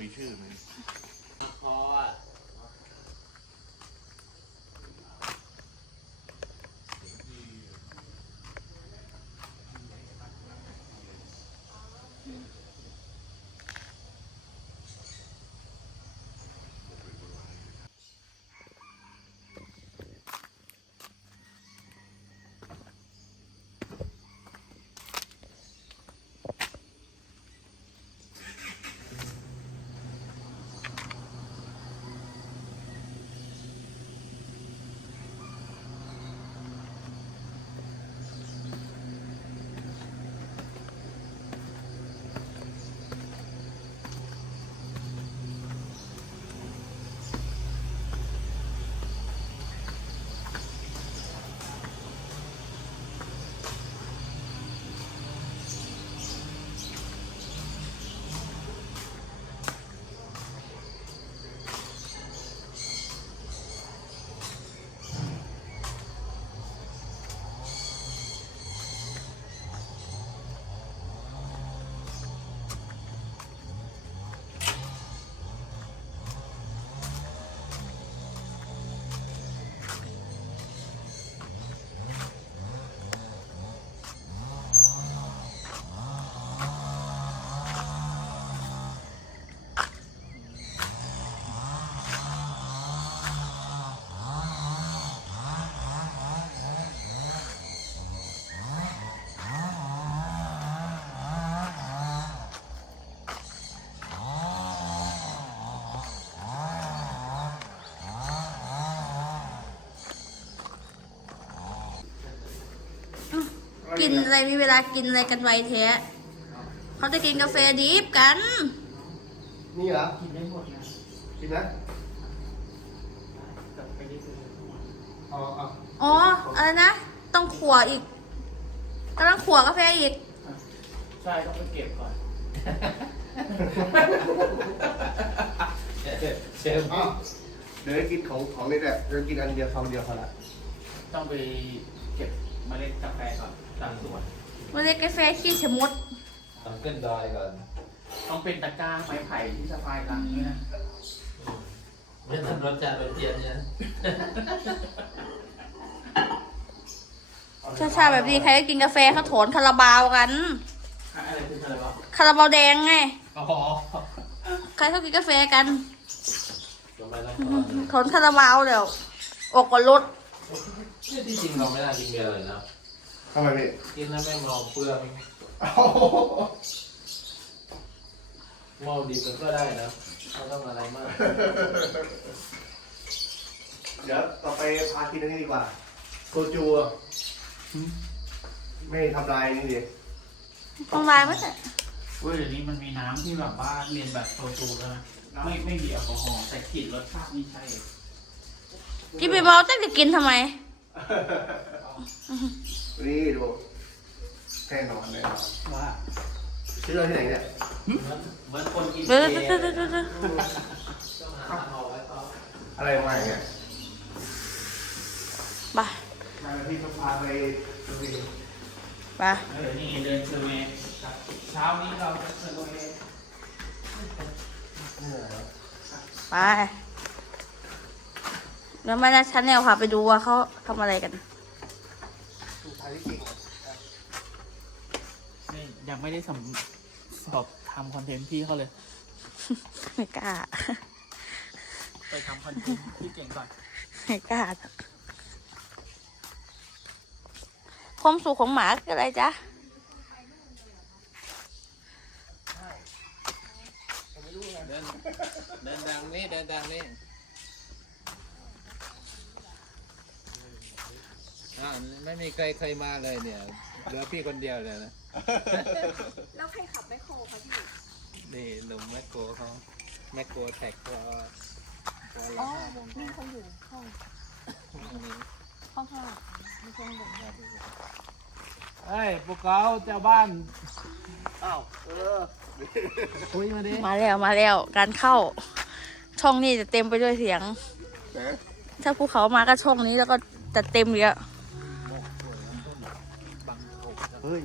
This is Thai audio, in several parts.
มีชื่อไหม คอ กินอะไรมีเวลากินอะไรกันไวแท้เขาจะกินกาแฟดิฟกัน นี่เหรอ กินได้หมดนะกินนะกลับไปที่ซื้อเอาเอาอ๋ออะไรนะ ต้องขัวอีกกำลังขัวกาแฟอีก ใช่ต้องไปเก็บก่อน เชฟเอาเดี๋ยวกินของของนี่แหละเดี๋ยวกินอันเดียวคำเดียวพอละต้องไปเก็บเมล็ดกาแฟก่อน ตามส่วนวันนี้กาแฟขี้ชะมดต้องขึ้นดอยก่อนต้องเป็นตะกร้าไม้ไผ่ที่สะพายหลังนี่นะไม่ทำรสชาติเป็นเทียนเนี่ยชาชาๆแบบนี้ใครก็กินกาแฟเขาโถนคาราบาวกันอะไรคืออะไรวะคาราบาวแดงไงอ๋อใครเขากินกาแฟกันทำไมต้องอื้อทหือโถนคาราบาวเดี๋ยวอกกับรถำนี่ที่จริงเราไม่น่ากินเบียร์เลยนะ ทำไมพี่กินแล้วไม่มองเปลือกเอามองดีมันก็ได้นะไม่ต้องอะไรมากเดี๋ยวต่อไปพากินอันนี้ดีกว่าโซจูอะไม่ทำลายนี่ดิต้องลายมั้ยเนี่ยเว้ยเดี๋ยวนี้มันมีน้ำที่แบบว่าเรียนแบบโซจูแล้วนะไม่ไม่มีแอลกอฮอล์แต่กลิ่นรสชาตินี่ใช่กินไปเมาตั้งแต่กินทำไม นี่ดูแน่นอนแน่นอนว่าซื้อเอาที่ไหนเนี่ยเหมือนคนกินเดี๋ยวเจเดี๋ยวเดี๋ยวเดี๋ยวเดี๋ยวต้องหาทางออกไว้ต่ออะไรมาอย่างเงี้ยไปมาพี่จะพาไปดูดิไปเออนี่เดินเซอร์เวย์ครับเช้านี้เราจะเซอร์เวย์ไปเดี๋ยวมาในชั้นแนวค่ะไปดูว่าเขาทำอะไรกัน ดูพาที่จริงนี่ยังไม่ได้สำสอบทำคอนเทนต์พี่เขาเลย ไม่กล้า ไปทำคอนเทนต์พี่เก่งก่อน ไม่กล้าความสุขของหมาคืออะไรจ๊ะเดินเดินดังนี่เดินดังนี่ อ่าไม่มีใครเคยมาเลยเนี่ยเหลือพี่คนเดียวเลยนะ แล้วใครขับแมคโครคะพี่ นี่หนุ่มแมคโครเขาแมคโครแท็กพอพออ๋ละอห้าโมงนี่เขาอยู่ห้องห้องห้าไม่ใช่ห้องบนเฮ้ยพวกเขาเจ้าบ้านอ้าวเออคุยมาดิมาแล้วมาแล้วการเข้า ช่องนี้จะเต็มไปด้วยเสียงนะถ้าภูเขามาก็ช่องนี้แล้วก็จะเต็มเลยอะ เฮ้าย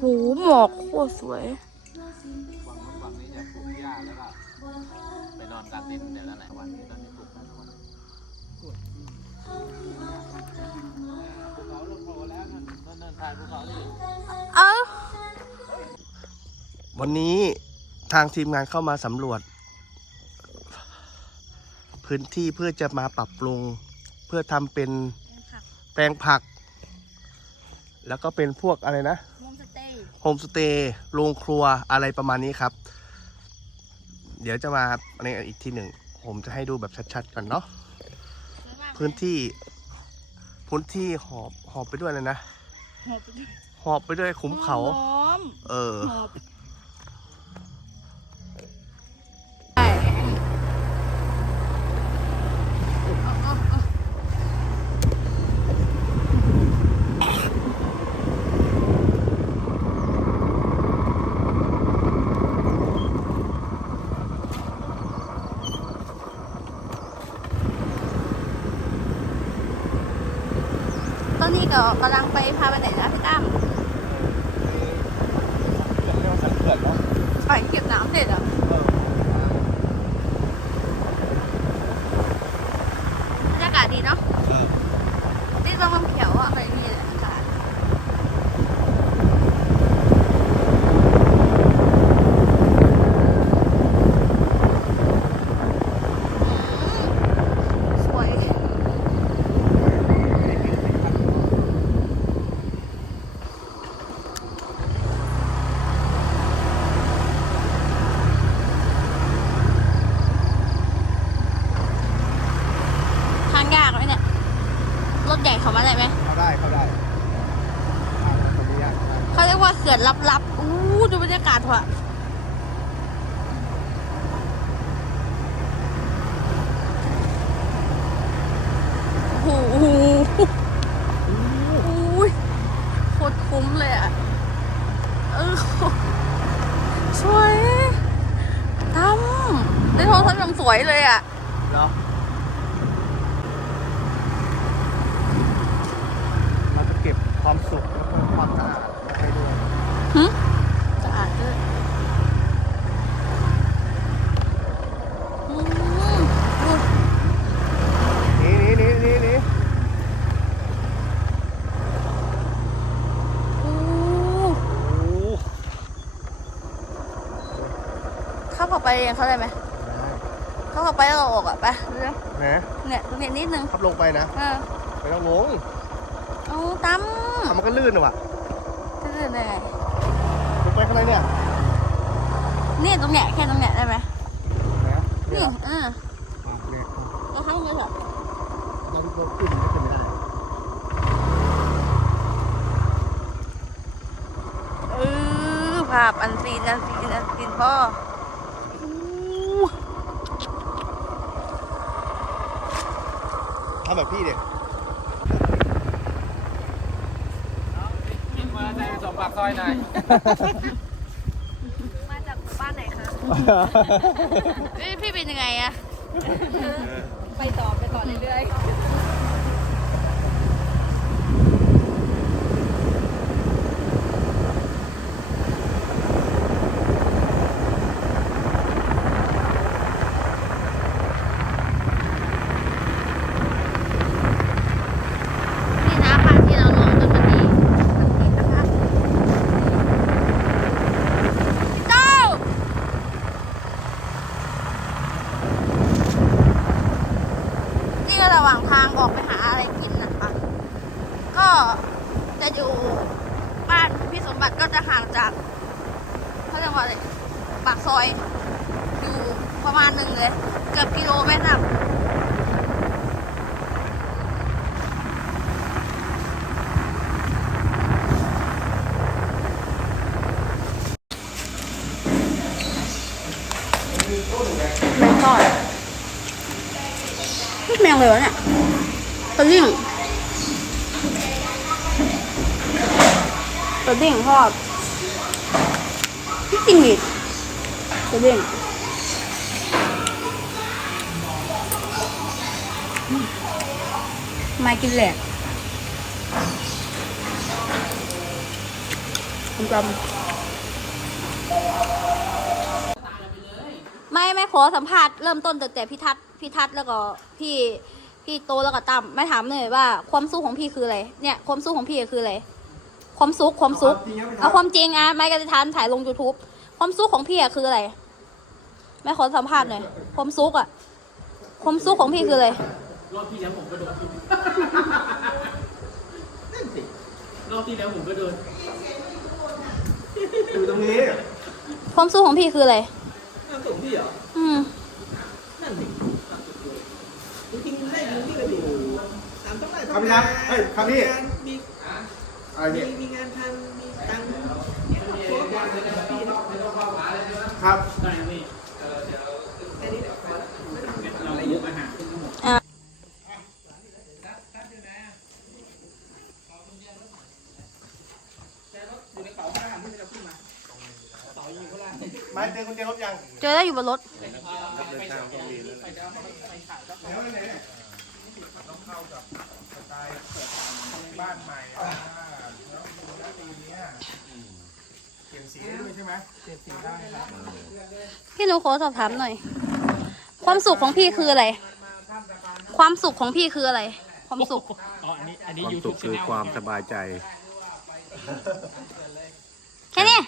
หูหมอกโคตรสวย เนินถ่ายภูเขาดิเอ้าวันนี้ทางทีมงานเข้ามาสำรวจ พื้นที่เพื่อจะมาปรับปรุง เพื่อทำเป็นแปลงผัก แล้วก็เป็นพวกอะไรนะมุมสเตย์โฮมสเตย์โรงครัวอะไรประมาณนี้ครับ เดี๋ยวจะมาในอีกทีหนึ่ง ผมจะให้ดูแบบชัดๆก่อนเนาะพื้นที่พื้นที่หอบหอบไปด้วยเลยนะ หอบไปด้วย หอบไปด้วยขุมเขาหอมเออ หอบใช่เอาเอาเอา ตอ นนี้ก็กำลังไปพาไปไหนนะพี่ตั้มไปเก็บน้ำเด็ดอะบรรยากาศดีเนาะนี่ต้องลำเขียวอะไปนี่แหละอากาศอืมสวย ทางยากไหมเนี่ย รถใหญ่เขามาได้ไหม เข้าได้เข้าได้อ่าตรงนี้ยากได้ เขา เรียกว่าเขื่อนลับๆอู้ดูบรรยากาศเถอะโอ้โหอุ้ยโคตรคุ้มเลยอะ เออสวยทำได้โทรทัศน์ยังสวยเลยอะ เหรอเราจะเก็บความสุขแล้วก็ความสะอาดมาให้ด้วย หึสะอาดด้วยอืมดู นี่นี่นี่นี่นี่ อู้ โอ้โห เข้าเข้าไปยังเข้าได้ไหมเข้าเข้าไปแล้วเราออกอะไปดูนะนะเนี่ยตรงนี้นิดนึงขับลงไปนะเออไปต้องลงเอาตั้มอะมันก็ลื่นอะว่ะจะเดินได้ไงลงไปข้างในเนี่ยนี่ตรงเนี้ยแค่ตรงเนี้ยได้ไหมนะนี่เนี่ยเออเนี่ยเอาข้างนี้เหรอเราเราขึ้นไม่ขึ้นไม่ได้เออภาพอันซีนอันซีนอันซีนพ่ออู้ ทำแบบพี่เด็กกินมาในสมปากซอยหน่อย มาจากหมู่บ้านไหนคะเอ้ยพี่เป็นยังไงอะ ไปต่อไปต่อเรื่อยๆ นี่นะพันที่เราลงจนวันนี้วันนี้นะคะพี่เต้านี่ก็ระ หว่างทางออกไปหาอะไรกินนะคะก็จะอยู่บ้านพี่สมบัติก็จะห่างจากเขาเรียกว่าอะไรปากซอย อยู่ประมาณหนึ่งเลย เกือบกิโลเมตรอะ แมงทอดนี่ แมงเลยวะเนี่ยตะลิ่งตะลิ่งทอดพี่จริงดิตะลิ่งมากินแหลกจำจำ ขอสัมภาษณ์เริ่มต้นตั้งแต่พี่ทัศน์พี่ทัศน์แล้วก็พี่พี่โตแล้วก็ตั้มไม่ถามเลยว่าความสู้ของพี่คืออะไรเนี่ยความสู้ของพี่คืออะไรความสุขความสุขเอาความจริงอะไม่กันทันถ่ายลง youtube ความสุขของพี่อะคืออะไรไม่ขอสัมภาษณ์หน่อยความสุขอะความสุขของพี่คืออะไรรอบที่แล้วผมก็โดนรอบที่แล้วผมก็โดนอยู่ตรงนี้ความสุขของพี่คืออะไรน้ำตก พี่เหรออืมนั่นสิครับพี่ครับเฮ้ยครับพี่อะไรเนี่ยมีงานทำมีตังค์ครับได้นะพี่เราอายุอาหารขึ้นทั้งหมด ไม้เตียงคนเดียวครบยังเจอแล้วอยู่บนรถบ้านใหม่อ่าแล้วดูแล้วปีเนี้ยเปลี่ยนสีได้ด้วยใช่ไหมเปลี่ยนสีได้ครับพี่หนูขอสอบถามหน่อย ความสุขของพี่คืออะไร ความสุขของพี่คืออะไร ความสุข อ๋ออันนี้อันนี้ ความยูสุทูขบคือความสบายใจ แค่นี้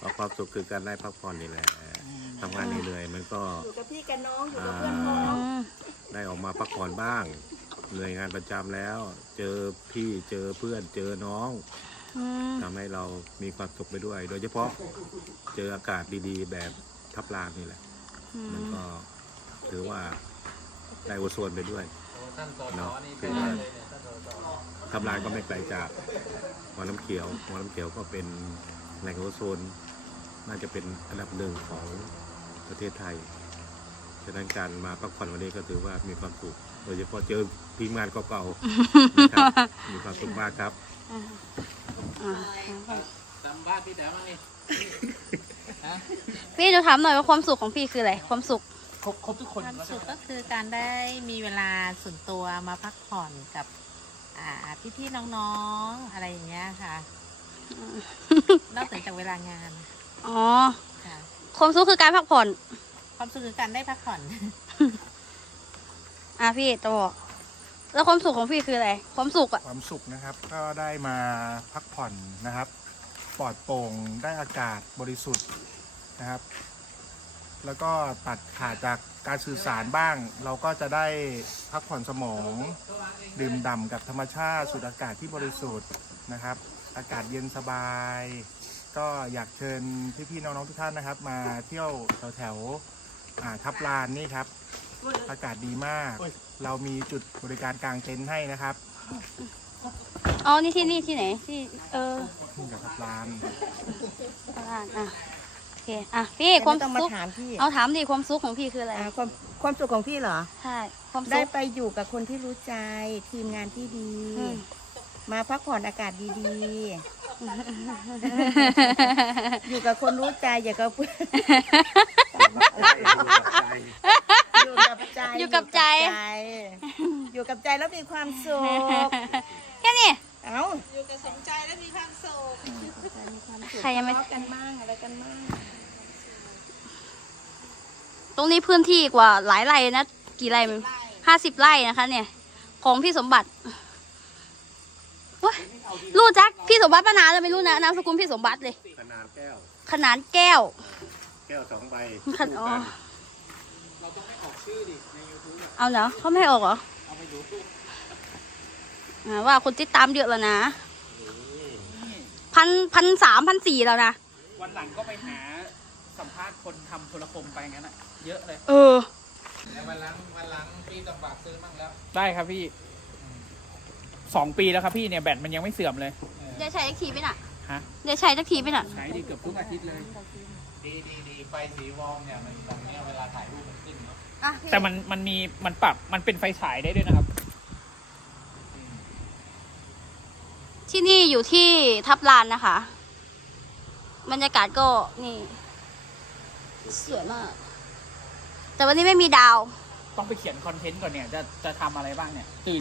เพราะความสุขคือการได้พักผ่อนนี่แหละทำงานเหนื่อยๆมันก็อยู่กับพี่กับน้องอยู่อ่กับเพื่อนพ้องาได้ออกมาพักผ่อนบ้างเหนื่อยงานประจำแล้ว เจอพี่เจอเพื่อนเจอน้องอืมทำให้เรามีความสุขไปด้วย โดยเฉพาะเจออากาศดีๆ แบบทับลานนี่แหละ มันก็ถือว่าได้โอโซนไปด้วยเนาะคือว่าทับลานก็ไม่ไกลจากหัวน้ำเขียวหัวน้ำเขียวก็เป็นแหล่งโอโซน น่าจะเป็นอันดับหนึ่งของประเทศไทย ฉะนั้นการมาพักผ่อนวันนี้ก็ถือว่ามีความสุข โดยเฉพาะเจอทีมงานเก่าๆนะครับมีความสุขมากครับอ่าจำบ้านพี่แดมานี่พี่หนูถามหน่อยว่าความสุขของพี่คืออะไร ความสุขครบครบทุกคนความแล้วสุใช่ขไหมก็คือการได้มีเวลาส่วนตัวมาพักผ่อนกับอ่าพี่ๆน้องๆ อะไรอย่างเงี้ยค่ะ นอกเหนือจากเวลางาน อ๋อค่ะความสุขคือการพักผ่อน ความสุขคือการได้พักผ่อน อะพี่ตะบอกแล้วความสุขของพี่คืออะไร ความสุขอะความสุขนะครับ ก็ได้มาพักผ่อนนะครับ ปลอดโปร่งได้อากาศบริสุทธิ์นะครับ แล้วก็ตัดขาดจากการสื่อสารบ้าง เราก็จะได้พักผ่อนสมอง ดื่มด่ำกับธรรมชาติสูดอากาศที่บริสุทธิ์นะครับ อากาศเย็นสบาย ก็อยากเชิญพี่ๆน้องๆทุกท่านนะครับ มาเที่ยวแถวๆอ่าทับลานนี่ครับ อากาศดีมาก เรามีจุดบริการกลางเต็นท์ให้นะครับอ๋อ นี่ที่นี่ที่ไหน ที่ เออนี่กับทับลานตลาดอะ โอเค อะ พี่ความต้องมาสุข ถามพี่เอาถามดิความสุขของพี่คืออะไร อ่าความความสุขของพี่เหรอ ใช่ ความได้สุข ไปอยู่กับคนที่รู้ใจทีมงานที่ดี อืม มาพักผ่อนอากาศดีๆ อยู่กับคนรู้ใจอย่ากับเพื่อนอยู่กับใจอยู่กับใจ อยู่กับใจแล้วมีความสุขแค่นี้เอ้าใครยังไม่ทะเลาะกันบ้างอะไรกันบ้างตรงนี้พื้นที่กว่าหลายไร่นะ กี่ไร่ห้าสิบไร่นะคะ เนี่ย ของพี่สมบัติเว้ย รู้จักพี่สมบัติมานานแล้วไม่รู้นะนามสกุลพี่สมบัติเลย ขนาดแก้ว ขนานแก้ว แก้วสองใบขนอ๋อเราต้องให้ออกชื่อดิในยูทูบเอาเหรอเขาไม่ให้ออกเหรอเอาไปดูอ่าว่าคนติดตามเยอะแล้วนะพันพันสามพันสี่แล้วนะวันหลังก็ไปหาสัมภาษณ์คนทำโทรคมไปงั้นอะเยอะเลย เออวันหลังวันหลังพี่ต้องฝากซื้อมั่งแล้ว ได้ครับพี่ สองปีแล้วครับพี่เนี่ยแบตมันยังไม่เสื่อมเลย เดี๋ยวใช้ทักทีไหมน่ะฮะ เดี๋ยวใช้ทักทีไหมน่ะ ใช้ดีเกือบทุกอาทิตย์เลย ดีดีดีไฟสีวอร์มเนี่ยมันตรงเนี้ยเวลาถ่ายรูปมันขึ้นเนาะอะแต่มันมันมีมันปรับมันเป็นไฟฉายได้ด้วยนะครับ ที่นี่อยู่ที่ทับลานนะคะ บรรยากาศก็นี่ สวยมาก แต่วันนี้ไม่มีดาว ต้องไปเขียนคอนเทนต์ก่อนเนี่ยจะจะทำอะไรบ้างเนี่ยตื่น